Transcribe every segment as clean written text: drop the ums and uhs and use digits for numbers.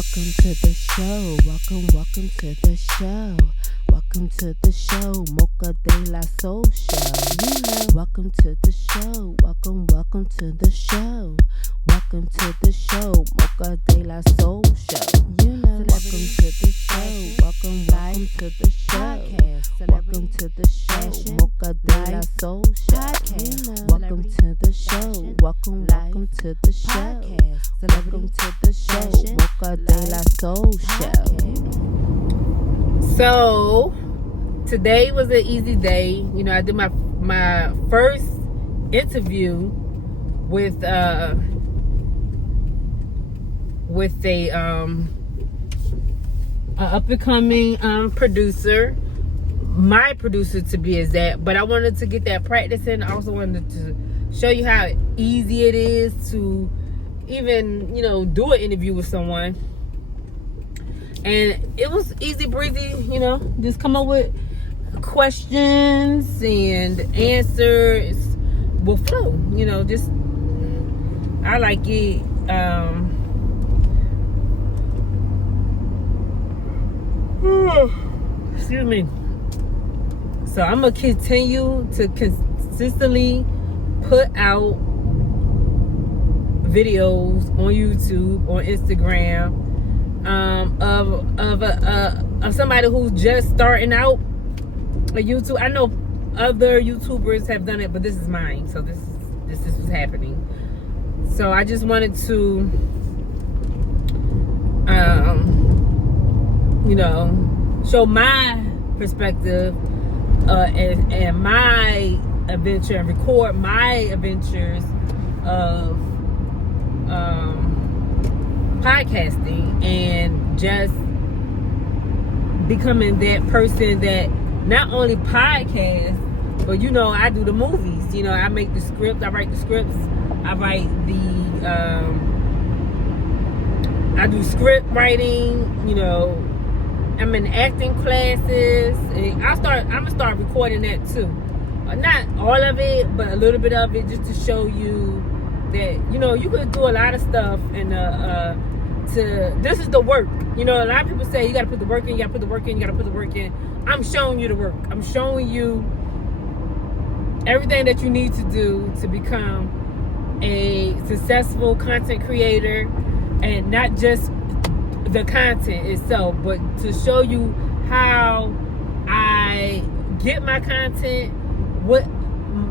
Welcome to the show. Welcome to the show. Welcome to the show. Mocca de la Soul Show. Welcome to the show. Welcome to the show. Welcome to the show. Mocca de la Soul Show. Welcome to the show. Welcome to the show. Welcome to the show. Mocca de la Soul Show. Welcome to the show. Welcome to the show. Welcome to the show. Mocca de la Soul Show. So today was an easy day. I did my first interview with a up and coming producer, my producer to be exact. But I wanted to get that practice in. I also wanted to show you how easy it is to even do an interview with someone. And it was easy breezy, just come up with questions and answers will flow. Just I like it. Excuse me. So I'm gonna continue to consistently put out videos on YouTube, on Instagram, of somebody who's just starting out a YouTube. I know other YouTubers have done it, but this is mine. So this is what's happening. So I just wanted to show my perspective and my adventure, and record my adventures of podcasting, and just becoming that person that not only podcast, but I do the movies. I make the scripts, I write the scripts, I write I do script writing. I'm in acting classes, and I'm gonna start recording that too. Not all of it, but a little bit of it, just to show you that you could do a lot of stuff, and this is the work. A lot of people say you gotta put the work in, you gotta put the work in, you gotta put the work in. I'm showing you the work. I'm showing you everything that you need to do to become a successful content creator, and not just the content itself, but to show you how I get my content.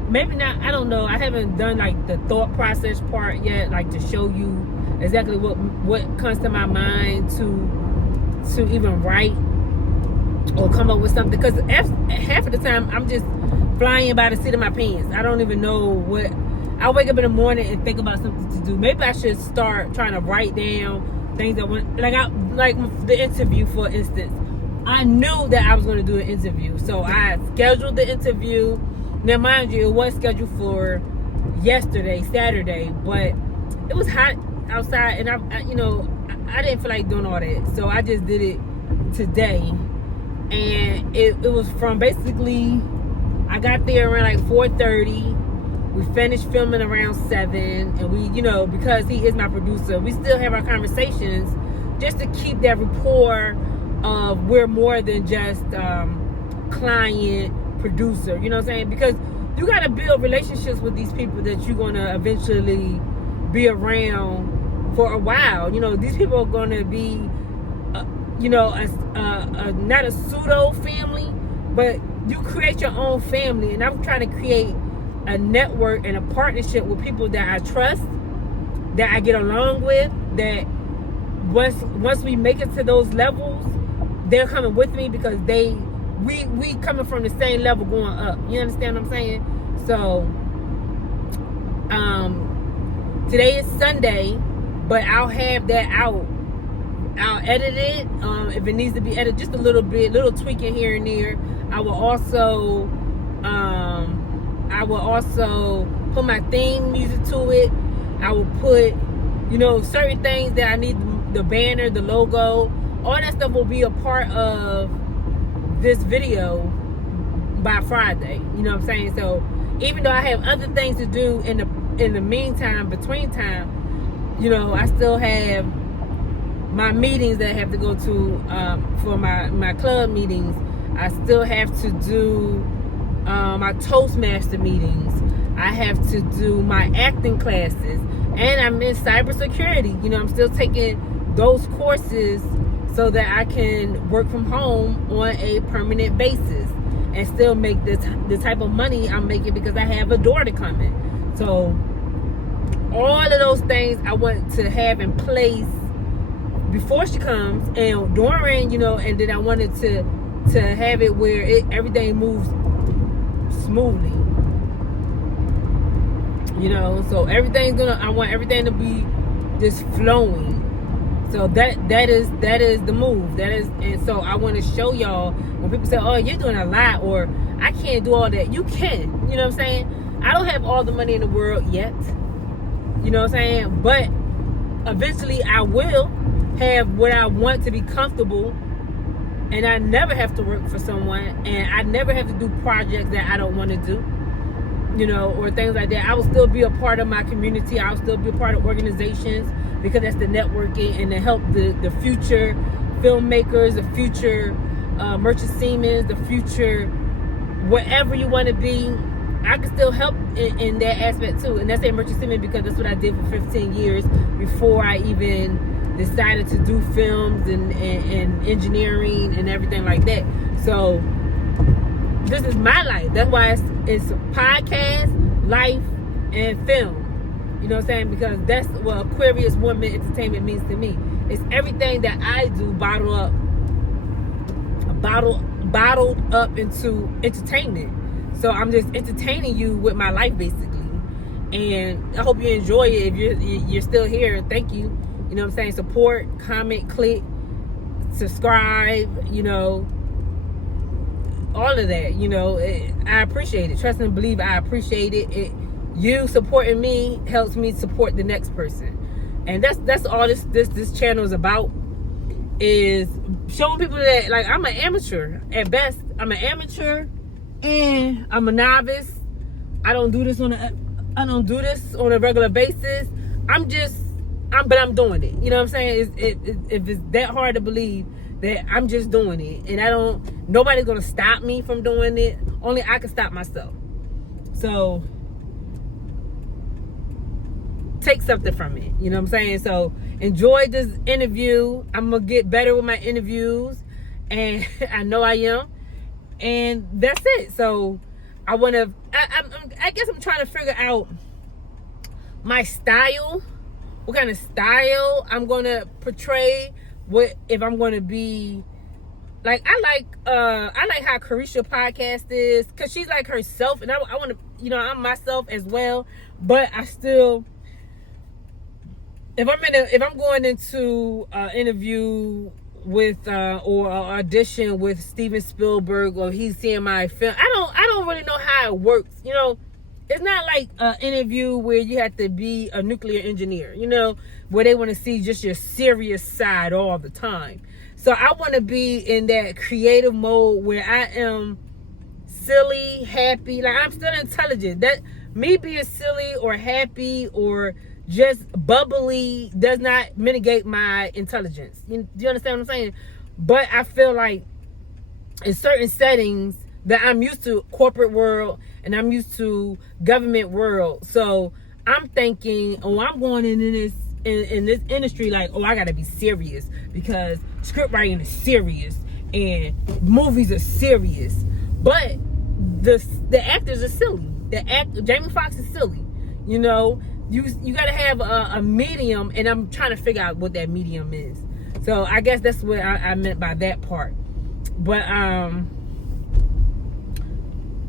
Maybe not, I don't know, I haven't done like the thought process part yet, like to show you exactly what comes to my mind to even write or come up with something, because half of the time I'm just flying by the seat of my pants. I don't even know what. I wake up in the morning and think about something to do. Maybe I should start trying to write down things I want, like the interview, for instance. I knew that I was going to do an interview, so I scheduled the interview. Now, mind you, it was scheduled for yesterday, Saturday, but it was hot outside, and I didn't feel like doing all that, so I just did it today. And it was from, basically, I got there around like 4:30. We finished filming around 7, and we, because he is my producer, we still have our conversations just to keep that rapport of we're more than just client, producer, you know what I'm saying? Because you got to build relationships with these people that you're going to eventually be around for a while. These people are going to be, not a pseudo family, but you create your own family. And I'm trying to create a network and a partnership with people that I trust, that I get along with, that once we make it to those levels, they're coming with me, because we coming from the same level going up. You understand what I'm saying? So today is Sunday, but I'll have that out. I'll edit it if it needs to be edited just a little bit, little tweaking here and there. I will also put my theme music to it. I will put certain things that I need, the banner, the logo, all that stuff will be a part of this video by Friday. You know what I'm saying? So even though I have other things to do in the meantime, between time, I still have my meetings that I have to go to for my club meetings. I still have to do my Toastmaster meetings. I have to do my acting classes, and I'm in cybersecurity. You know, I'm still taking those courses so that I can work from home on a permanent basis and still make the type of money I'm making because I have a daughter coming. So all of those things I want to have in place before she comes and during, you know, and then I wanted to have it where everything moves smoothly. You know, so I want everything to be just flowing. So that is the move. And so I want to show y'all when people say, "Oh, you're doing a lot," or "I can't do all that." You can. You know what I'm saying? I don't have all the money in the world yet. You know what I'm saying? But eventually I will have what I want to be comfortable, and I never have to work for someone, and I never have to do projects that I don't want to do. You know, or things like that. I will still be a part of my community. I'll still be a part of organizations because that's the networking and to help the future filmmakers, the future merchant seamen, the future whatever you want to be. I can still help in that aspect too. And that's a merchant seaman because that's what I did for 15 years before I even decided to do films and engineering and everything like that. So this is my life. That's why it's podcast, life, and film. You know what I'm saying? Because that's what Aquarius Woman Entertainment means to me. It's everything that I do bottled up into entertainment. So I'm just entertaining you with my life, basically. And I hope you enjoy it. If you're still here, thank you. You know what I'm saying? Support, comment, click, subscribe, you know, all of that. You know, I appreciate it. Trust and believe, I appreciate it. You supporting me helps me support the next person. And that's all this channel is about, is showing people that, like, I'm an amateur at best. I'm an amateur and I'm a novice. I don't do this on a regular basis. But I'm doing it. You know what I'm saying? If it's that hard to believe that I'm just doing it, and nobody's gonna stop me from doing it. Only I can stop myself. So take something from it. You know what I'm saying? So enjoy this interview. I'm gonna get better with my interviews, and I know I am. And that's it. So I guess I'm trying to figure out my style, what kind of style I'm gonna portray. What if I'm gonna be like, I like how Carisha podcast is, because she's like herself, and I want to, you know, I'm myself as well. But I still, if I'm going into an interview with or an audition with Steven Spielberg, or he's seeing my film, I don't really know how it works. You know, it's not like an interview where you have to be a nuclear engineer, you know, where they want to see just your serious side all the time. So I want to be in that creative mode where I am silly, happy, like I'm still intelligent. That me being silly or happy or just bubbly does not mitigate my intelligence. Do you understand what I'm saying? But I feel like in certain settings that I'm used to, corporate world, and I'm used to government world. So I'm thinking, oh, I'm going in this industry like, oh, I gotta be serious because script writing is serious and movies are serious. But the actors are silly. Jamie Foxx is silly. You know, you gotta have a medium, and I'm trying to figure out what that medium is. So I guess that's what I meant by that part. But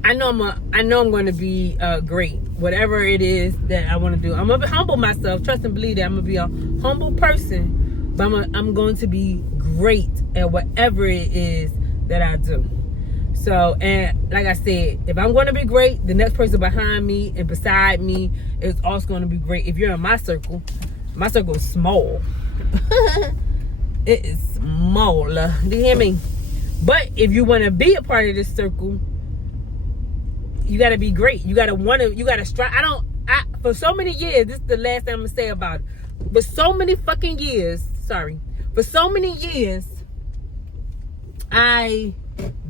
I know I'm going to be great, whatever it is that I want to do. I'm gonna humble myself, trust and believe that I'm gonna be a humble person, but I'm going to be great at whatever it is that I do. So, and like I said, if I'm going to be great, the next person behind me and beside me is also going to be great. If you're in my circle is small. It is small. Do you hear me? But if you want to be a part of this circle, you got to be great. You got to strive. For so many years, this is the last thing I'm going to say about it. But so many fucking years, For so many years, I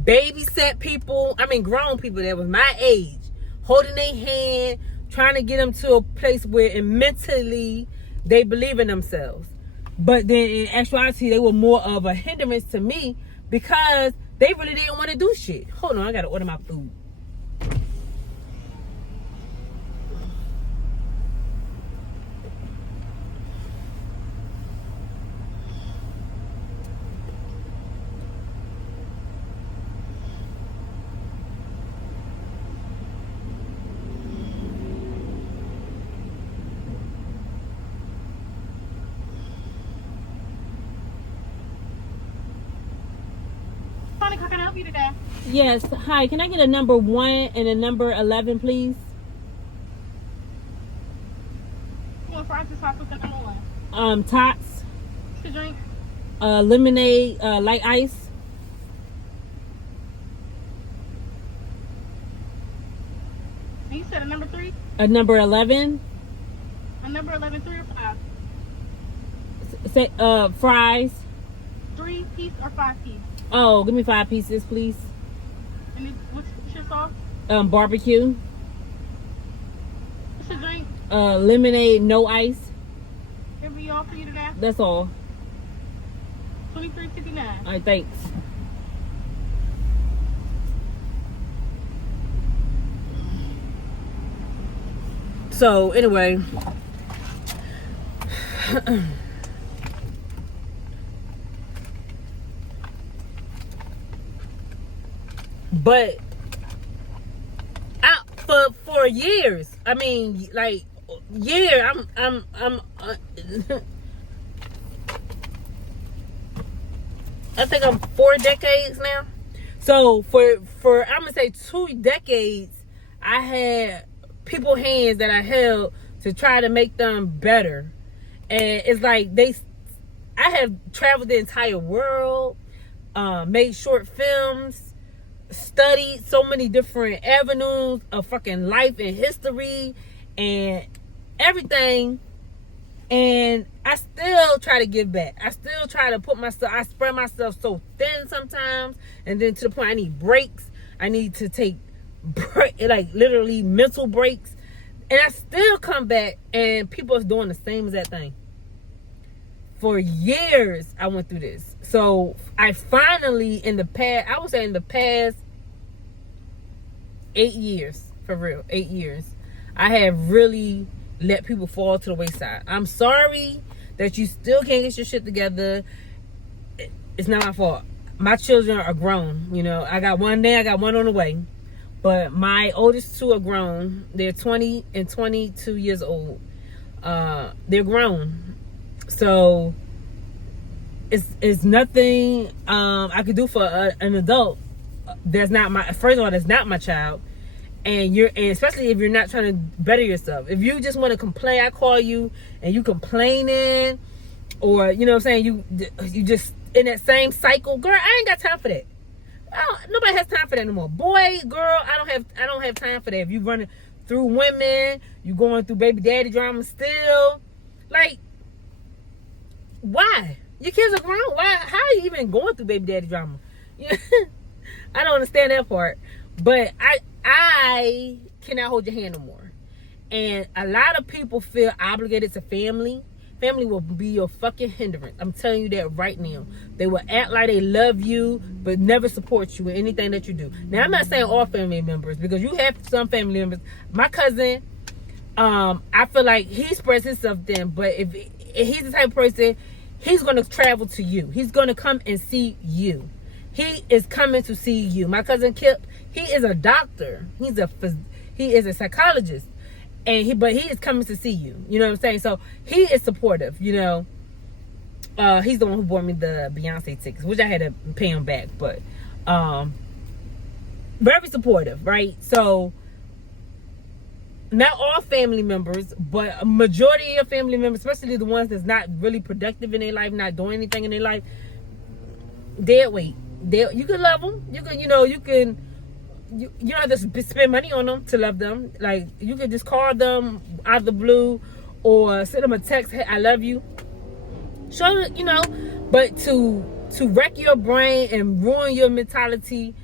babysat people, grown people that was my age, holding their hand, trying to get them to a place where mentally they believe in themselves. But then in actuality, they were more of a hindrance to me because they really didn't want to do shit. Hold on, I gotta order my food. How can I help you today? Yes, hi. Can I get a number 1 and a number 11, please? You want fries or sauce with the number 1? Tots, To drink? lemonade, light ice. And you said a number 3? A number 11. A number 11, 3 or 5? Say, fries. 3 piece or 5 piece? Oh, give me 5 pieces, please. And what's your sauce? Barbecue. What's your drink? Lemonade, no ice. Here we all for you today? That's all. $23.59. All right, thanks. So, anyway. But for years, I'm I think I'm 4 decades now. So for I'm gonna say 2 decades, I had people hands that I held to try to make them better. And it's like I have traveled the entire world, made short films, studied so many different avenues of fucking life and history and everything. And I still try to give back. I still try to I spread myself so thin sometimes. And then to the point I need breaks. I need to take literally mental breaks. And I still come back and people are doing the same as that thing. For years, I went through this. So I finally, in the past 8 years, for real, 8 years, I have really let people fall to the wayside. I'm sorry that you still can't get your shit together. It's not my fault. My children are grown. You know, I got one there, I got one on the way. But my oldest 2 are grown. They're 20 and 22 years old. They're grown. So it's nothing I could do for an adult that's not that's not my child. And especially if you're not trying to better yourself. If you just want to complain, I call you and you complaining, or you know what I'm saying, you just in that same cycle, girl, I ain't got time for that. Nobody has time for that anymore. Boy, girl, I don't have time for that. If you running through women, you going through baby daddy drama still, like, why? Your kids are grown. Why? How are you even going through baby daddy drama? I don't understand that part. But I cannot hold your hand no more. And a lot of people feel obligated to family. Family will be your fucking hindrance. I'm telling you that right now. They will act like they love you, but never support you in anything that you do. Now, I'm not saying all family members, because you have some family members. My cousin, I feel like he spreads himself thin, but if he's the type of person, he's going to travel to you. He's going to come and see you. He is coming to see you. My cousin Kip, he is a doctor. He is a psychologist. But he is coming to see you. You know what I'm saying? So he is supportive, you know. He's the one who bought me the Beyoncé tickets, which I had to pay him back, but very supportive, right? So not all family members, but a majority of family members, especially the ones that's not really productive in their life, not doing anything in their life, dead weight. You can love them. You can, you don't have to spend money on them to love them. Like, you can just call them out of the blue or send them a text, hey, I love you. Show them, But to wreck your brain and ruin your mentality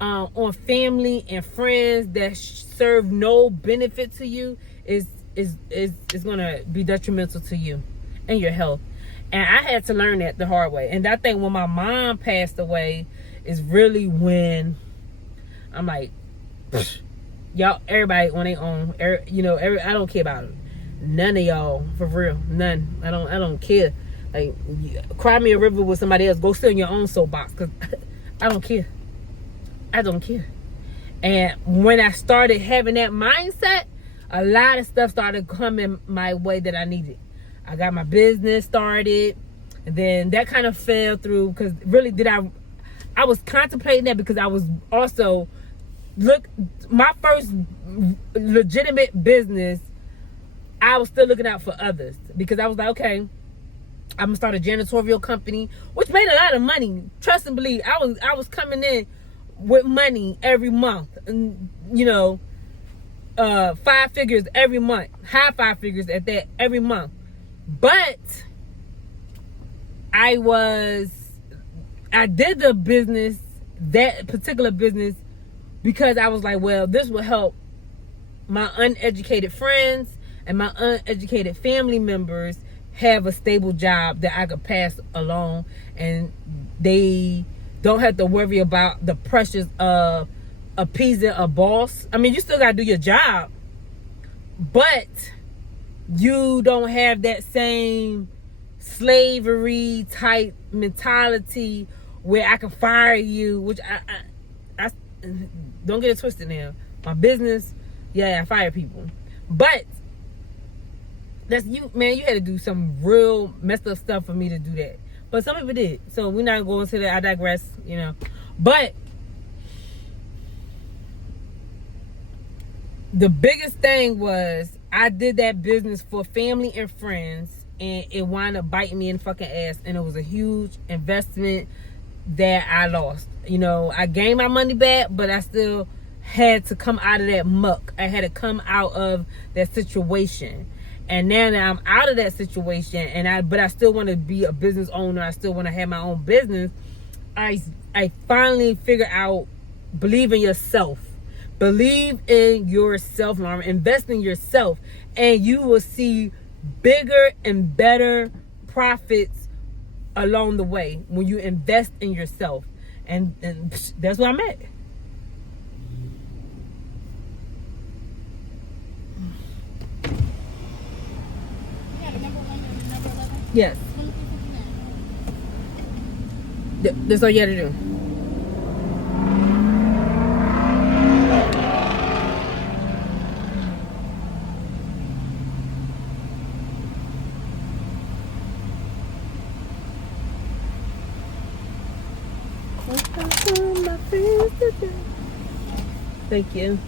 on family and friends that serve no benefit to you is gonna be detrimental to you and your health. And I had to learn that the hard way. And I think when my mom passed away is really when I'm like, y'all, everybody on their own. I don't care about it. None of y'all, for real, none. I don't care. Like, cry me a river with somebody else. Go sit in your own soapbox, cause I don't care. I don't care. And when I started having that mindset, a lot of stuff started coming my way that I needed. I got my business started, and then that kind of fell through because really I was contemplating that because I was also my first legitimate business. I was still looking out for others because I was like, okay, I'm gonna start a janitorial company, which made a lot of money. Trust and believe, I was coming in with money every month, and 5 figures every month, high 5 figures at that every month. But I did the business, that particular business, because I was like, well, this will help my uneducated friends and my uneducated family members have a stable job that I could pass along, and they don't have to worry about the pressures of appeasing a boss. I mean, you still gotta do your job, but you don't have that same slavery type mentality where I can fire you, which I don't get it twisted now. My business, yeah, I fire people, but that's you, man. You had to do some real messed up stuff for me to do that, but some people did. So we're not going to that. I digress, But the biggest thing was I did that business for family and friends, and it wound up biting me in the fucking ass, and it was a huge investment that I lost. I gained my money back, but I still had to come out of that muck. I had to come out of that situation. And now that I'm out of that situation, but I still want to be a business owner, I still want to have my own business, I finally figured out, believe in yourself. Believe in yourself, Mama. Invest in yourself, and you will see bigger and better profits along the way when you invest in yourself. And that's where I'm at. Yes. That's all you gotta do. Thank you.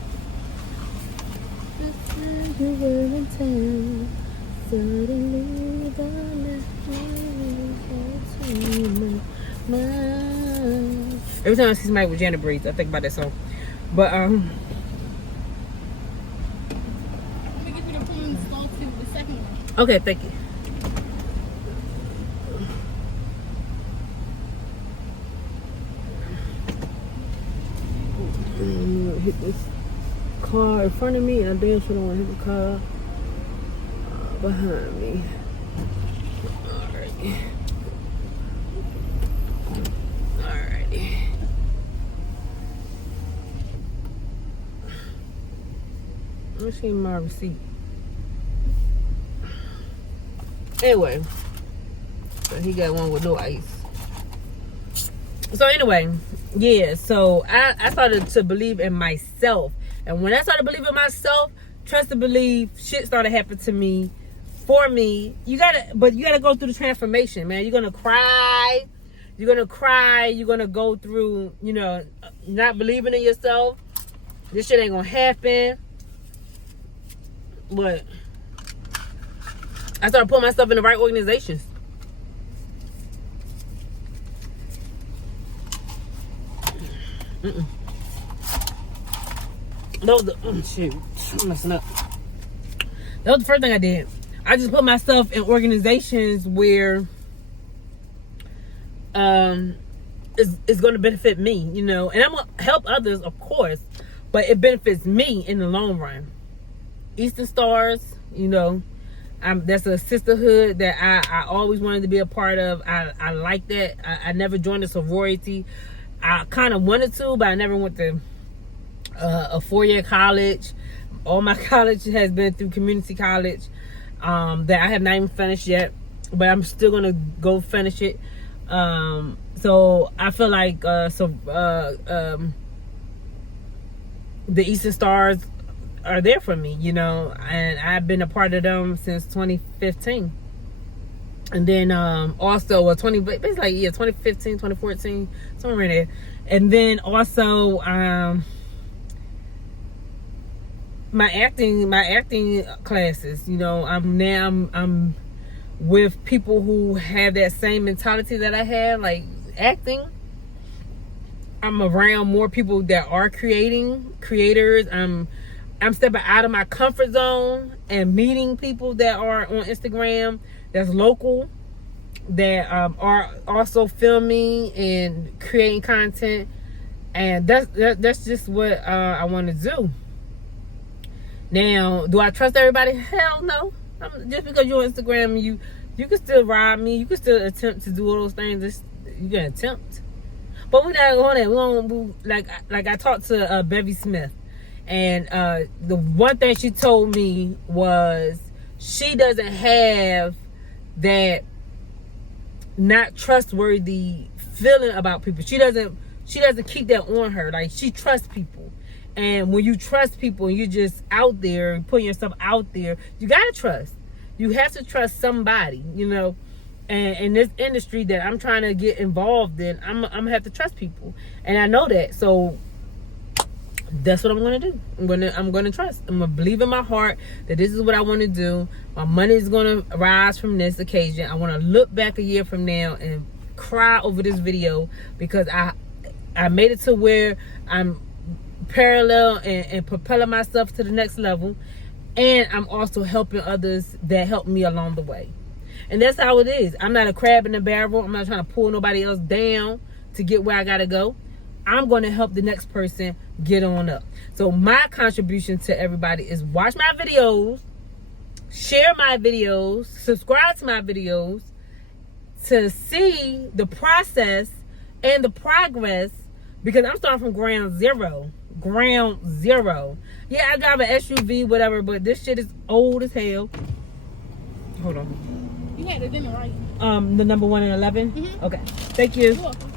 You were in town. Suddenly every time I see somebody with Janet braids, I think about that song. But Let me get you the pull slow too, the second one. Okay, thank you. Hit this car in front of me, and I damn sure don't want to hit the car behind me. Alrighty. Let me see my receipt. Anyway, so he got one with no ice. So anyway, yeah, so I started to believe in myself. And when I started believing in myself, trust and believe, shit started happening to me, for me. You gotta go through the transformation, man. You're gonna cry. You're gonna go through, not believing in yourself. This shit ain't gonna happen. But I started putting myself in the right organizations. That was the shit. I'm messing up. That was the first thing I did. I just put myself in organizations where is going to benefit me, you know, and I'm going to help others, of course, but it benefits me in the long run. Eastern Stars, you know, that's a sisterhood that I always wanted to be a part of. I like that. I never joined a sorority. I kind of wanted to, but I never went to a 4-year college. All my college has been through community college that I have not even finished yet, but I'm still going to go finish it. So I feel like the Eastern Stars are there for me, you know, and I've been a part of them since 2015. And then also 2015, 2014, somewhere in there. And then also my acting classes, you know, I'm with people who have that same mentality that I have, like acting. I'm around more people that are creators. I'm stepping out of my comfort zone and meeting people that are on Instagram, that's local, that are also filming and creating content, and that's just what I want to do. Now, do I trust everybody? Hell no. Just because you're on Instagram, you can still rob me. You can still attempt to do all those things. You can attempt, but we're not on that. We don't like I talked to Bevy Smith, and the one thing she told me was she doesn't have that not trustworthy feeling about people. She doesn't keep that on her. Like, she trusts people. And when you trust people and you're just out there and putting yourself out there, you gotta trust. You have to trust somebody, you know. And in this industry that I'm trying to get involved in, I'm gonna have to trust people, and I know that. So that's what I'm gonna do. I'm gonna trust. I'm gonna believe in my heart that this is what I want to do. My money is gonna rise from this occasion. I want to look back a year from now and cry over this video, because I made it to where I'm parallel and propelling myself to the next level, and I'm also helping others that help me along the way. And that's how it is. I'm not a crab in the barrel. I'm not trying to pull nobody else down to get where I gotta go. I'm going to help the next person get on up. So my contribution to everybody is watch my videos, share my videos, subscribe to my videos to see the process and the progress, because I'm starting from ground zero. Yeah, I drive an SUV, whatever, but this shit is old as hell. Hold on. You had it in the right. The number 1 and 11? Mm-hmm. Okay. Thank you. You're welcome.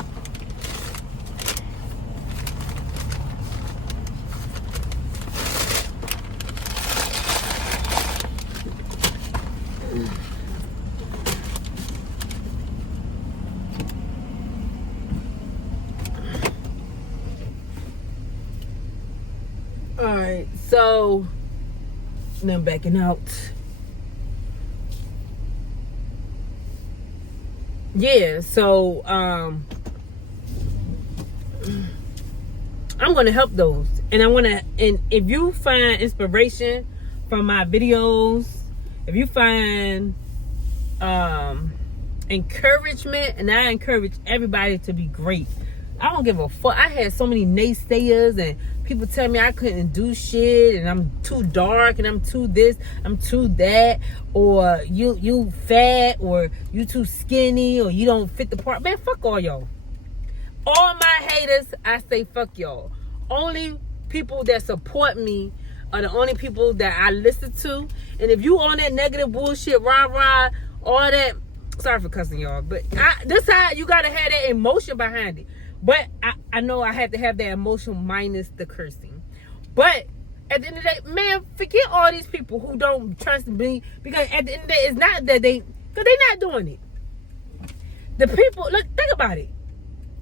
Alright, so now I'm backing out. Yeah, so I'm gonna help those. And and if you find inspiration from my videos, if you find encouragement, and I encourage everybody to be great. I don't give a fuck. I had so many naysayers and people tell me I couldn't do shit, and I'm too dark, and I'm too this, I'm too that, or you fat, or you too skinny, or you don't fit the part. Man, fuck all y'all. All my haters, I say fuck y'all. Only people that support me are the only people that I listen to. And if you on that negative bullshit, rah, all that, sorry for cussing y'all, but this how you gotta have that emotion behind it. But I know I have to have that emotion minus the cursing. But at the end of the day, man, forget all these people who don't trust me, because at the end of the day, it's not that because they're not doing it. The people, look, think about it.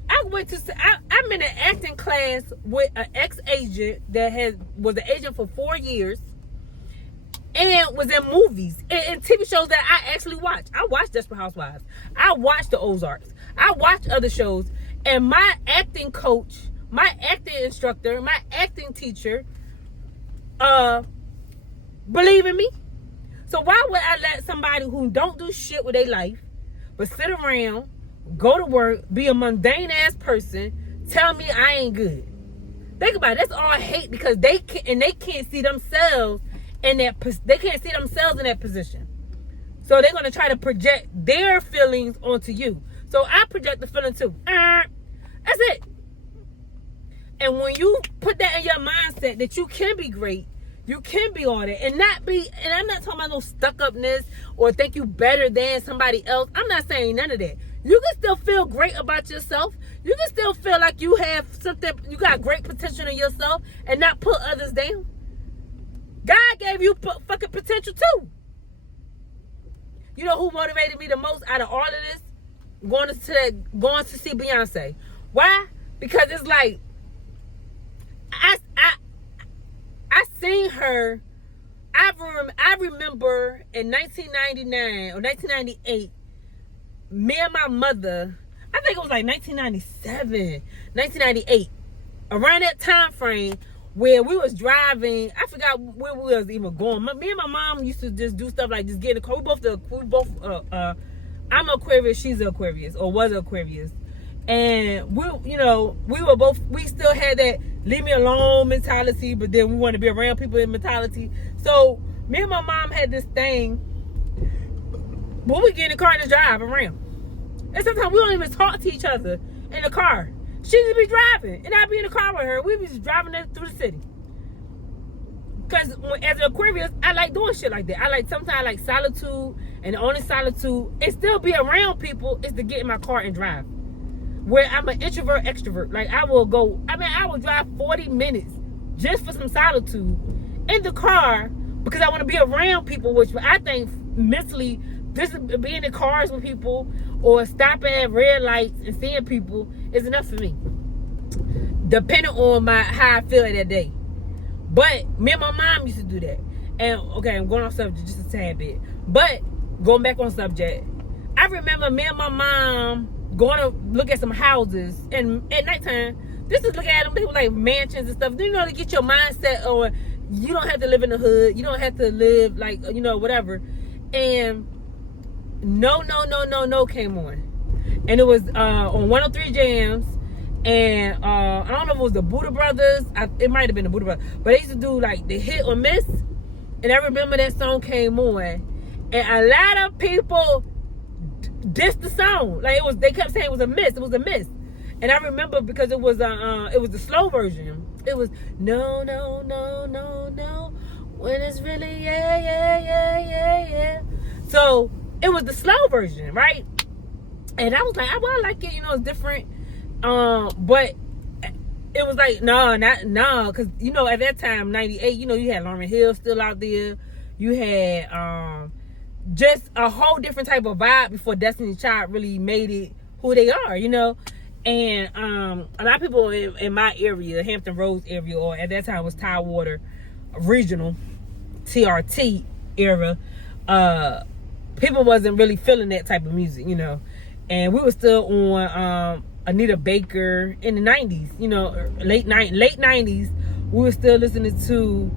I'm in an acting class with an ex-agent that was an agent for 4 years and was in movies and TV shows that I actually watch. I watch Desperate Housewives. I watch The Ozarks. I watch other shows. And my acting coach, my acting instructor, my acting teacher, believe in me. So why would I let somebody who don't do shit with their life, but sit around, go to work, be a mundane ass person, tell me I ain't good. Think about it. That's all hate because they can't see themselves in that. They can't see themselves in that position. So they're gonna try to project their feelings onto you. So I project the feeling too. That's it. And when you put that in your mindset that you can be great, you can be all that, and not be. And I'm not talking about no stuck-upness or think you better than somebody else. I'm not saying none of that. You can still feel great about yourself. You can still feel like you have something, you got great potential in yourself and not put others down. God gave you fucking potential too. You know who motivated me the most out of all of this? Going to see Beyoncé. Why? Because it's like, I seen her. I remember in 1999 or 1998, me and my mother, I think it was like 1997, 1998, around that time frame where we was driving. I forgot where we was even going. Me and my mom used to just do stuff like just get in the car. I'm Aquarius, she's Aquarius, or was Aquarius. And we still had that leave me alone mentality, but then we want to be around people in mentality. So me and my mom had this thing when we get in the car and just drive around. And sometimes we don't even talk to each other in the car. She just be driving, and I'd be in the car with her. We be just driving through the city. Because as an Aquarius, I like doing shit like that. Sometimes I like solitude, and the only solitude is still be around people is to get in my car and drive. Where I'm an introvert, extrovert. Like I will drive 40 minutes just for some solitude in the car because I want to be around people, which I think mentally, being in cars with people or stopping at red lights and seeing people is enough for me, depending on how I feel that day. But me and my mom used to do that. And okay, I'm going off subject just a tad bit, but going back on subject, I remember me and my mom going to look at some houses, and at nighttime, just to look at them, they were like mansions and stuff. You know, to get your mindset, or you don't have to live in the hood, you don't have to live like, whatever. And no came on, and it was on 103 Jams, and I don't know if it was the Buddha Brothers. It might have been the Buddha Brothers, but they used to do like the hit or miss, and I remember that song came on, and a lot of people dissed the song. Like they kept saying it was a miss, and I remember because it was the slow version. It was no, when it's really yeah. So it was the slow version, right? And I was like, I like it, it's different. But it was like, no, because at that time, 98, you had Lauryn Hill still out there. You had just a whole different type of vibe before Destiny's Child really made it who they are, And a lot of people in my area, Hampton Roads area, or at that time was Tidewater Regional, TRT era, people wasn't really feeling that type of music, And we were still on Anita Baker in the 90s, late 90s. We were still listening to,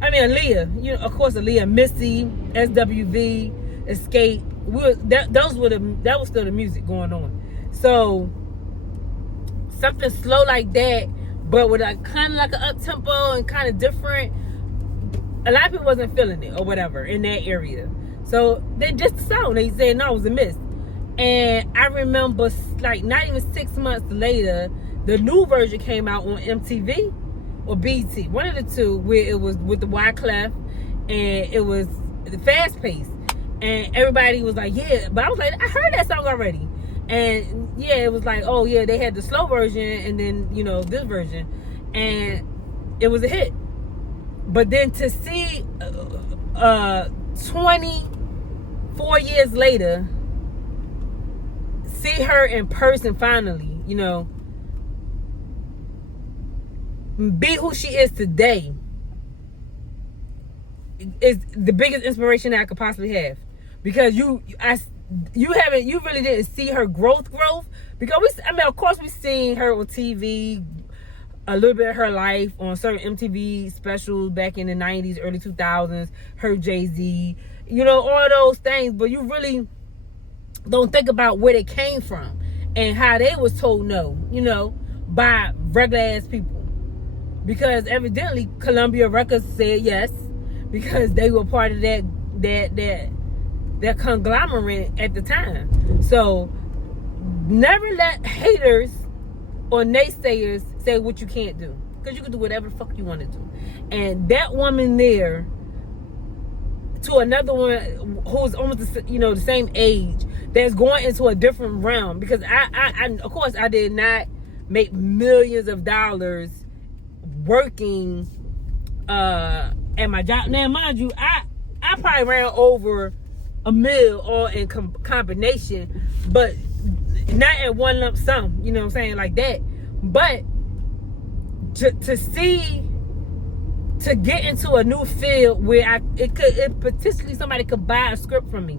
Aaliyah, of course, Aaliyah, Missy, SWV, Escape. That was still the music going on. So something slow like that, but with kind of like an up tempo and kind of different. A lot of people wasn't feeling it or whatever in that area. So they just the song. They said no, it was a miss. And I remember like not even 6 months later, the new version came out on MTV or BT, one of the two, where it was with the Wyclef, and it was the fast pace, and everybody was like, yeah, but I was like, I heard that song already. And yeah, it was like, oh yeah, they had the slow version and then this version, and it was a hit. But then to see 24 years later, see her in person finally, be who she is today, is the biggest inspiration that I could possibly have. Because you really didn't see her growth, because of course we seen her on TV, a little bit of her life on certain MTV specials back in the 90s, early 2000s, her Jay-Z, all those things, but you really don't think about where they came from. and how they was told no, by regular ass people. Because evidently Columbia Records said yes, because they were part of that conglomerate at the time. So never let haters or naysayers say what you can't do, because you can do whatever the fuck you want to do. And that woman there to another one who's almost the same age, that's going into a different realm, because I of course I did not make millions of dollars working at my job. Now mind you, I probably ran over $1 million all in combination, but not at one lump sum, you know what I'm saying, like that. But to get into a new field where it potentially somebody could buy a script from me,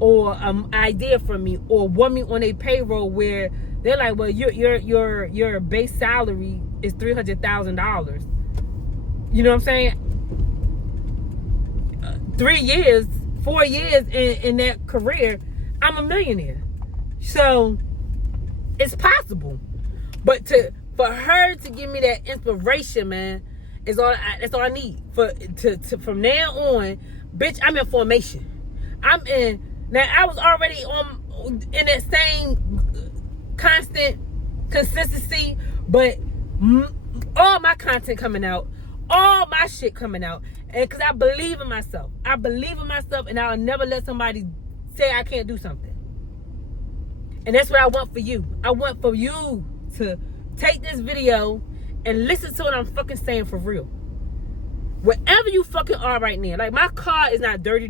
or idea from me, or want me on a payroll where they're like, well, your base salary is $300,000. You know what I'm saying? 3 years, 4 years in that career, I'm a millionaire. So it's possible. But for her to give me that inspiration, man, that's all I need. From now on, bitch, I'm in formation. Now I was already in that same constant consistency, but all my content coming out, all my shit coming out, and because I believe in myself. I believe in myself, and I'll never let somebody say I can't do something. And that's what I want for you. I want for you to take this video and listen to what I'm fucking saying for real. Wherever you fucking are right now. Like, my car is not dirty,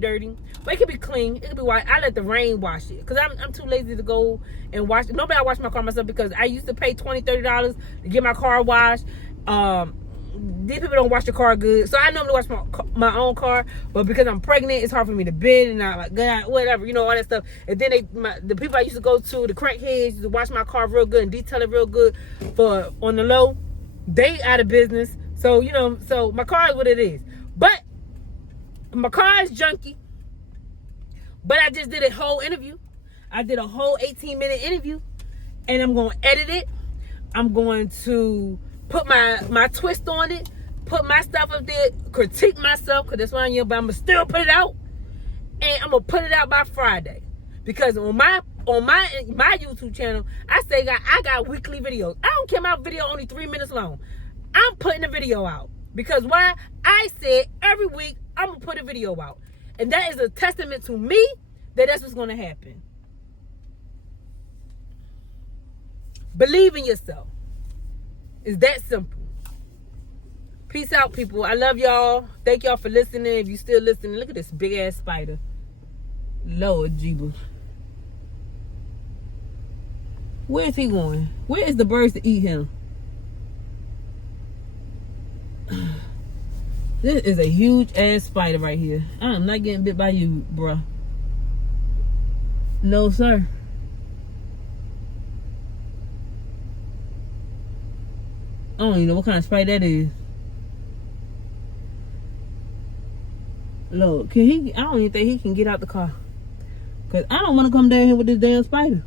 but it can be clean. It can be white. I let the rain wash it, because I'm too lazy to go and wash it. Nobody wash my car myself, because I used to pay $20, $30 to get my car washed. These people don't wash the car good, so I normally wash my own car. But because I'm pregnant, it's hard for me to bend, and I'm like, God, whatever, all that stuff. And then the people I used to go to, the crackheads, used to wash my car real good and detail it real good for on the low. They out of business. So so my car is what it is. But my car is junky. But I just did a whole interview. I did a whole 18-minute interview, and I'm going to edit it. I'm going to put my twist on it, put my stuff up there, critique myself, because that's what I am, but I'm going to still put it out. And I'm going to put it out by Friday. Because on my YouTube channel, I say I got weekly videos. I don't care, my video only 3 minutes long. I'm putting a video out. Because why? I said every week I'm going to put a video out. And that is a testament to me that that's what's going to happen. Believe in yourself. It's that simple. Peace out, people. I love y'all. Thank y'all for listening. If you still listening, look at this big ass spider. Lord Jeebus. Where is he going? Where is the birds to eat him? This is a huge ass spider right here. I am not getting bit by you, bruh. No, sir. I don't even know what kind of spider that is. Look, can he? I don't even think he can get out the car. Cause I don't want to come down here with this damn spider.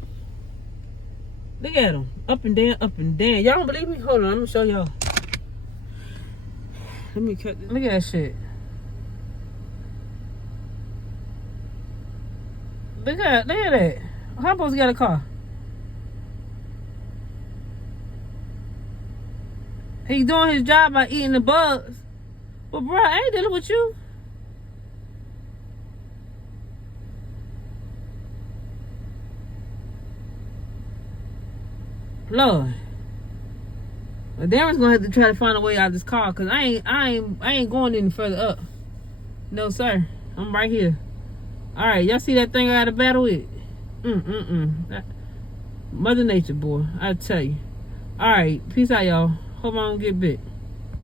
Look at him. Up and down, up and down. Y'all don't believe me? Hold on, I'm gonna show y'all. Let me cut this. Look at that shit. Look at that. How am I supposed to get a car? He's doing his job by eating the bugs. But bro, I ain't dealing with you. Lord. But Darren's gonna have to try to find a way out of this car, cause I ain't going any further up. No sir. I'm right here. Alright, y'all see that thing I had to battle with? Mother Nature, boy, I tell you. Alright, peace out, y'all. Hope I don't get bit.